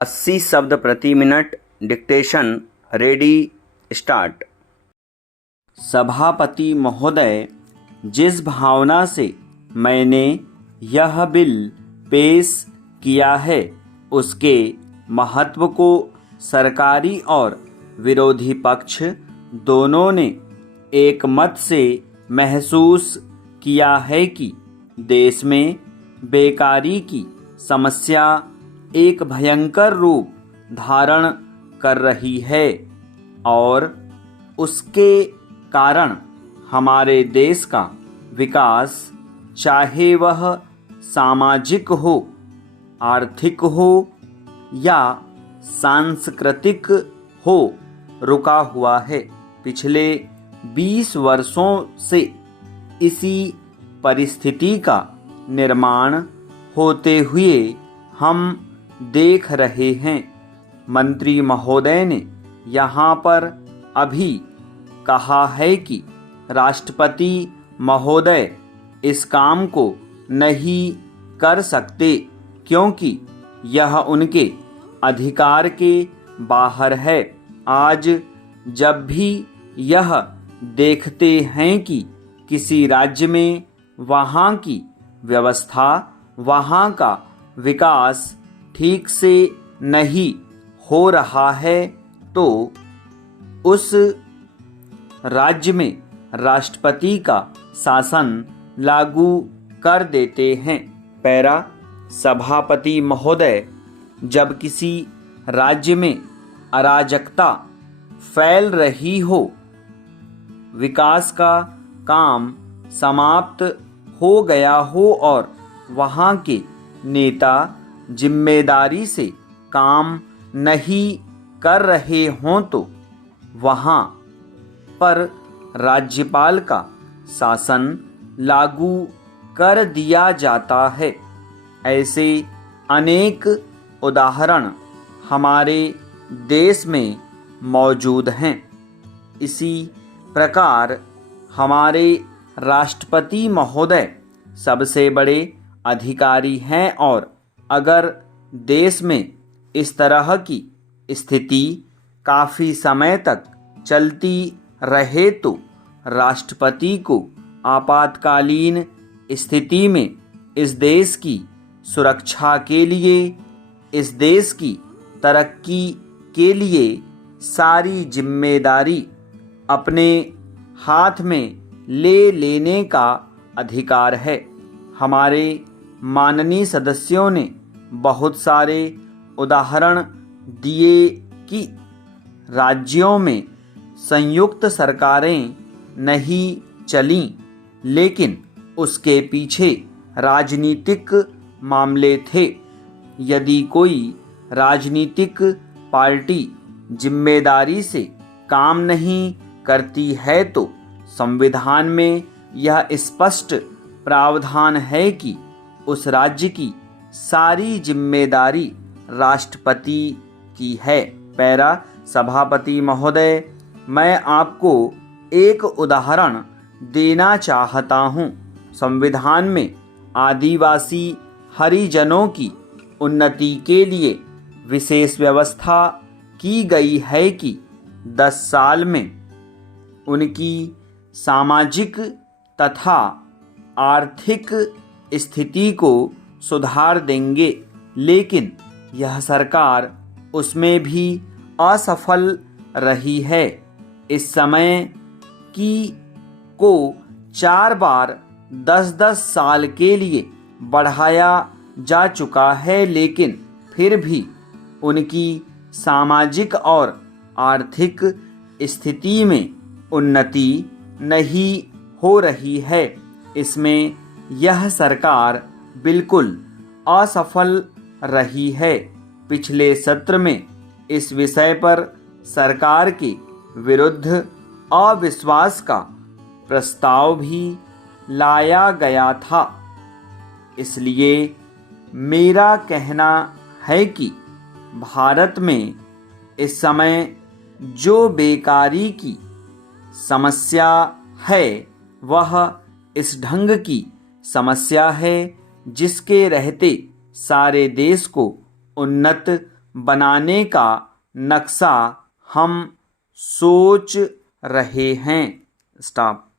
80 शब्द प्रति minute. Dictation ready start. सभापति महोदय, जिस भावना से मैंने यह बिल पेश किया है उसके महत्व को सरकारी और विरोधी पक्ष दोनों ने एक मत से महसूस किया है कि देश में बेकारी की समस्या एक भयंकर रूप धारण कर रही है और उसके कारण हमारे देश का विकास, चाहे वह सामाजिक हो, आर्थिक हो या सांस्कृतिक हो, रुका हुआ है। पिछले 20 वर्षों से इसी परिस्थिति का निर्माण होते हुए हम देख रहे हैं। मंत्री महोदय ने यहाँ पर अभी कहा है कि राष्ट्रपति महोदय इस काम को नहीं कर सकते क्योंकि यह उनके अधिकार के बाहर है। आज जब भी यह देखते हैं कि किसी राज्य में वहाँ की व्यवस्था, वहाँ का विकास ठीक से नहीं हो रहा है तो उस राज्य में राष्ट्रपति का शासन लागू कर देते हैं। पैरा, सभापति महोदय, जब किसी राज्य में अराजकता फैल रही हो, विकास का काम समाप्त हो गया हो और वहाँ के नेता जिम्मेदारी से काम नहीं कर रहे हों तो वहाँ पर राज्यपाल का शासन लागू कर दिया जाता है। ऐसे अनेक उदाहरण हमारे देश में मौजूद हैं। इसी प्रकार हमारे राष्ट्रपति महोदय सबसे बड़े अधिकारी हैं और अगर देश में इस तरह की स्थिति काफ़ी समय तक चलती रहे तो राष्ट्रपति को आपातकालीन स्थिति में इस देश की सुरक्षा के लिए, इस देश की तरक्की के लिए सारी जिम्मेदारी अपने हाथ में ले लेने का अधिकार है। हमारे माननीय सदस्यों ने बहुत सारे उदाहरण दिए कि राज्यों में संयुक्त सरकारें नहीं चलीं, लेकिन उसके पीछे राजनीतिक मामले थे। यदि कोई राजनीतिक पार्टी जिम्मेदारी से काम नहीं करती है तो संविधान में यह स्पष्ट प्रावधान है कि उस राज्य की सारी जिम्मेदारी राष्ट्रपति की है। पैरा, सभापति महोदय, मैं आपको एक उदाहरण देना चाहता हूँ। संविधान में आदिवासी हरिजनों की उन्नति के लिए विशेष व्यवस्था की गई है कि 10 साल में उनकी सामाजिक तथा आर्थिक स्थिति को सुधार देंगे, लेकिन यह सरकार उसमें भी असफल रही है। इस समय की को 4 बार 10-10 साल के लिए बढ़ाया जा चुका है, लेकिन फिर भी उनकी सामाजिक और आर्थिक स्थिति में उन्नति नहीं हो रही है। इसमें यह सरकार बिल्कुल असफल रही है। पिछले सत्र में इस विषय पर सरकार के विरुद्ध अविश्वास का प्रस्ताव भी लाया गया था। इसलिए मेरा कहना है कि भारत में इस समय जो बेकारी की समस्या है वह इस ढंग की समस्या है जिसके रहते सारे देश को उन्नत बनाने का नक्शा हम सोच रहे हैं। स्टॉप।